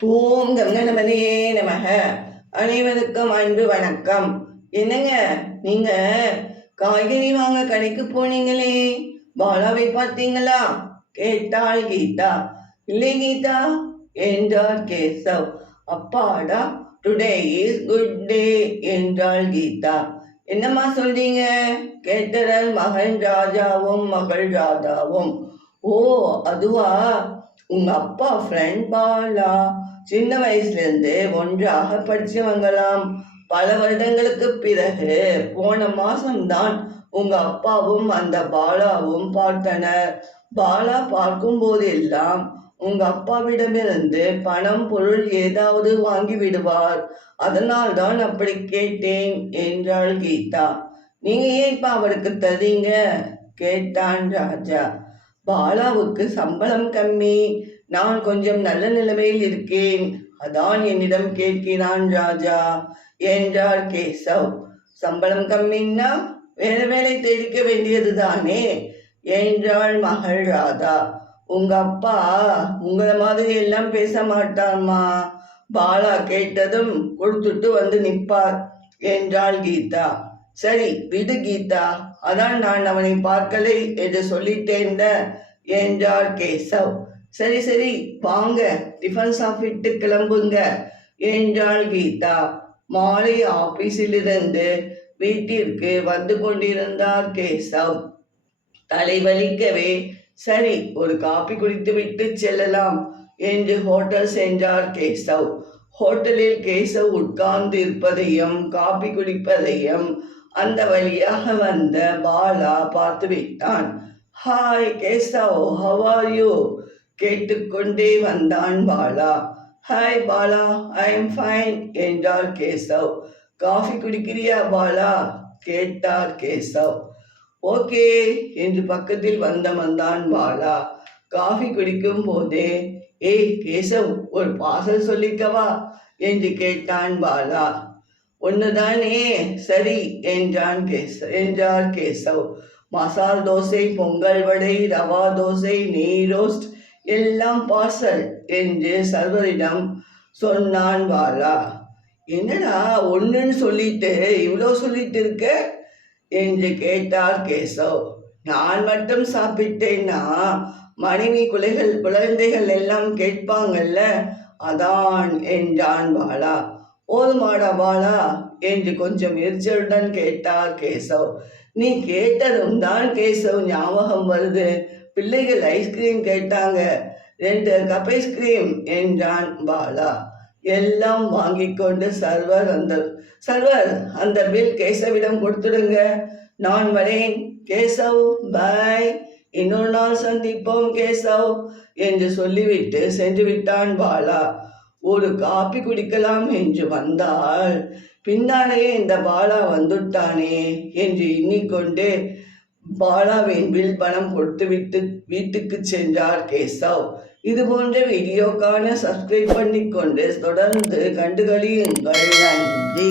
ஓம் கங்கணமனே நமக. அனைவருக்கும் அன்பு வணக்கம். என்னங்க நீங்க காய்கறி வாங்க கடைக்கு போனீங்களே? பாலாவை பார்த்தீங்களா? கேட்டாள் கீதா. இல்லை கீதா என்றார் கேசவ். அப்பாடா டுடே இஸ் குட் டே என்றாள் கீதா. என்னம்மா சொல்றீங்க? கேட்டரல் மகன் ராஜாவும் மகள் ராதாவும். ஓ அதுவா? உங்க அப்பா ஃப்ரெண்ட் பாலா? சின்ன வயசுல இருந்து ஒன்றாக படிச்சவங்களாம். பல வருடங்களுக்கு பிறகு போன மாசம்தான் உங்க அப்பாவும் அந்த பாலாவும் பார்த்தனர். பாலா பார்க்கும் போதெல்லாம் உங்க அப்பாவிடமிருந்து பணம் பொருள் ஏதாவது வாங்கி விடுவார். அதனால் தான் அப்படி கேட்டேன் என்றாள் கீதா. நீங்க ஏன் இப்ப அவருக்கு தரீங்க கேட்டான் ராஜா. பாலாவுக்கு சம்பளம் கம்மி. நான் கொஞ்சம் நல்ல நிலைமையில் இருக்கேன். அதான் என்னிடம் கேட்கிறான் ராஜா. என்றார் கேசவ். சம்பளம் கம்மின்னா வேற வேலை தெரிவிக்க வேண்டியது தானே என்றாள் மகள் ராதா. உங்க அப்பா உங்களை மாதிரி எல்லாம் பேச மாட்டாம்மா பாலா கேட்டதும் கொடுத்துட்டு வந்து நிற்பார் என்றாள் கீதா. சரி விடு கீதா. அதான் நான் அவனை பார்க்கலை என்று சொல்லிட்டேன் என்றார் கேசவ். சரி சரி வாங்க டிஃபன் சாப்பிட்டு கிளம்புங்க என்றாள் கீதா. மாலை ஆபீஸிலிருந்து வீட்டிற்கு வந்து கொண்டிருந்தார் கேசவ். தலைவலிக்கவே சரி ஒரு காப்பி குடித்து விட்டு செல்லலாம் என்று ஹோட்டல் சென்றார் கேசவ். ஹோட்டலில் கேசவ் உட்கார்ந்து இருப்பதையும் காபி குடிப்பதையும் அந்த வழியாக வந்த பாலா பார்த்து விட்டான். Hi Keshav how are you கேட்டுக்கொண்டே வந்தான் Bala. Hi Bala I am fine என்றார் கேசவ். காஃபி குடிக்கிறியா பாலா? கேட்டார் கேசவ். ஓகே என்று பக்கத்தில் வந்தவன் வந்தான் பாலா. காஃபி குடிக்கும் போதே ஏய் கேசவ் ஒரு பாசல் சொல்லிக்கவா? என்று கேட்டான் பாலா. ஒன்றுதானே? சரி என்றான் கேச என்றார் கேசவ். மசால் தோசை பொங்கல் வடை ரவா தோசை நெய் ரோஸ்ட் எல்லாம் பார்சல் என்று சர்வரிடம் சொன்னான் பாலா. என்னடா ஒன்றுன்னு சொல்லிட்டு இவ்வளோ சொல்லிட்டு இருக்க? என்று கேட்டார் கேசவ். நான் மட்டும் சாப்பிட்டேன்னா மனைவி குலைகள் குழந்தைகள் எல்லாம் கேட்பாங்கல்ல? அதான் என்றான் பாலா. போதுமாடா பாலா என்று கொஞ்சம் எரிச்சலுடன் கேட்டார் கேசவ். நீ கேட்டதும் தான் கேசவ் ஞாபகம் வருது. பிள்ளைகள் ஐஸ்கிரீம் கேட்டாங்க. ரெண்டு கப் ஐஸ்கிரீம் என்றான் பாலா. எல்லாம் வாங்கி கொண்டு சர்வர் அந்த சர்வர் அந்த பில் கேசவிடம் கொடுத்துடுங்க. நான் வரேன். கேசவ் பாய் இன்னொரு நாள் சந்திப்போம் கேசவ் என்று சொல்லிவிட்டு சென்று விட்டான் பாலா. ஒரு காப்பி குடிக்கலாம் என்று வந்தால் பின்னாலேயே இந்த பாலா வந்துட்டானே என்று எண்ணிக்கொண்டு பாலாவின் பில் பணம் கொடுத்துவிட்டு வீட்டுக்கு சென்றார் கேசவ். இது போன்ற வீடியோக்கான சப்ஸ்கிரைப் பண்ணிக்கொண்டு தொடர்ந்து கண்டுகளியுங்கள் நன்றி.